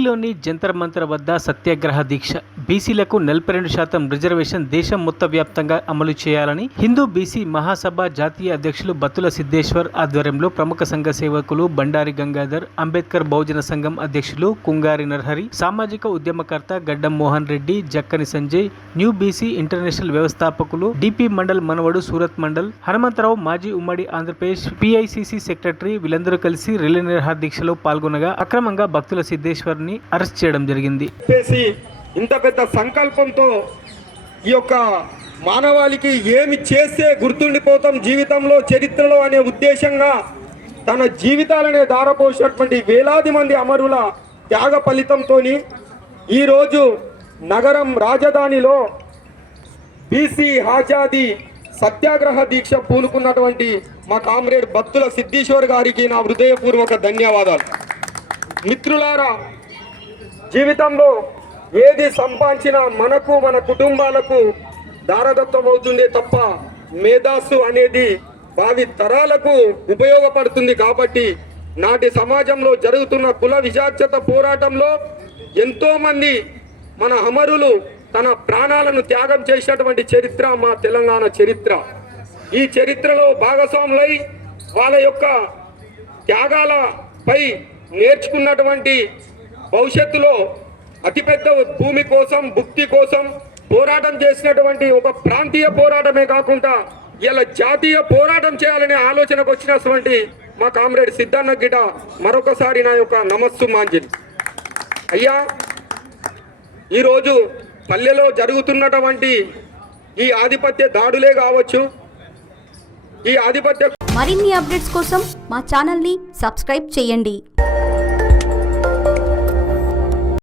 ఢిల్లీలోని జంతర్ మంతర్ వద్ద సత్యాగ్రహ దీక్ష. బీసీలకు 42% రిజర్వేషన్ దేశం మొత్తం వ్యాప్తంగా అమలు చేయాలని హిందూ బీసీ మహాసభ జాతీయ అధ్యక్షులు బత్తుల సిద్ధేశ్వర్ ఆధ్వర్యంలో ప్రముఖ సంఘ సేవకులు బండారి గంగాధర్, అంబేద్కర్ బహుజన సంఘం అధ్యక్షులు కుంగారి నరహరి, సామాజిక ఉద్యమకర్త గడ్డం Mohan Reddy, Jakkani Sanjay, new BC international వ్యవస్థాపకులు డిపి మండల్ మనవడు సూరత్ మండల్, హనుమంతరావు మాజీ ఉమ్మడి ఆంధ్రప్రదేశ్ పిఐసిసి సెక్రటరీ వీళ్ళందరూ కలిసి రిలే నిరాహార దీక్షలో పాల్గొనగా అక్రమంగా బత్తుల సిద్ధేశ్వర్ ని అరెస్ట్ చేయడం జరిగింది. ఇంత పెద్ద సంకల్పంతో ఈ యొక్క మానవాళికి ఏమి చేస్తే గుర్తుండిపోతాం జీవితంలో చరిత్రలో అనే ఉద్దేశంగా తన జీవితాలనే దారపోసినటువంటి వేలాది మంది అమరుల త్యాగ ఫలితంతో ఈరోజు నగరం రాజధానిలో బీసీ ఆజాదీ సత్యాగ్రహ దీక్ష పూనుకున్నటువంటి మా కామ్రేడ్ బత్తుల సిద్ధేశ్వర్ గారికి నా హృదయపూర్వక ధన్యవాదాలు. మిత్రులారా, జీవితంలో ఏది సంపాదించినా మనకు మన కుటుంబాలకు దారదత్తం అవుతుందే తప్ప మేధస్సు అనేది భావి తరాలకు ఉపయోగపడుతుంది. కాబట్టి నాటి సమాజంలో జరుగుతున్న కుల విజాత్యత పోరాటంలో ఎంతోమంది మన అమరులు తన ప్రాణాలను త్యాగం చేసినటువంటి చరిత్ర మా తెలంగాణ చరిత్ర. ఈ చరిత్రలో భాగస్వాములై వాళ్ళ యొక్క త్యాగాలపై నేర్చుకున్నటువంటి భవిష్యత్తులో అతిపెద్ద భూమి కోసం భుక్తి కోసం పోరాటం చేసినటువంటి ఒక ప్రాంతీయ పోరాటమే కాకుండా ఇలా జాతీయ పోరాటం చేయాలనే ఆలోచనకు వచ్చినటువంటి మా కామ్రేడ్ సిద్ధన్న గిట మరొకసారి నా యొక్క నమస్సు మాంజలి. అయ్యా, ఈరోజు పల్లెలో జరుగుతున్నటువంటి ఈ ఆధిపత్య దాడులే కావచ్చు, ఈ ఆధిపత్య మరిన్ని అప్డేట్స్ కోసం మా ఛానల్ని సబ్స్క్రైబ్ చేయండి.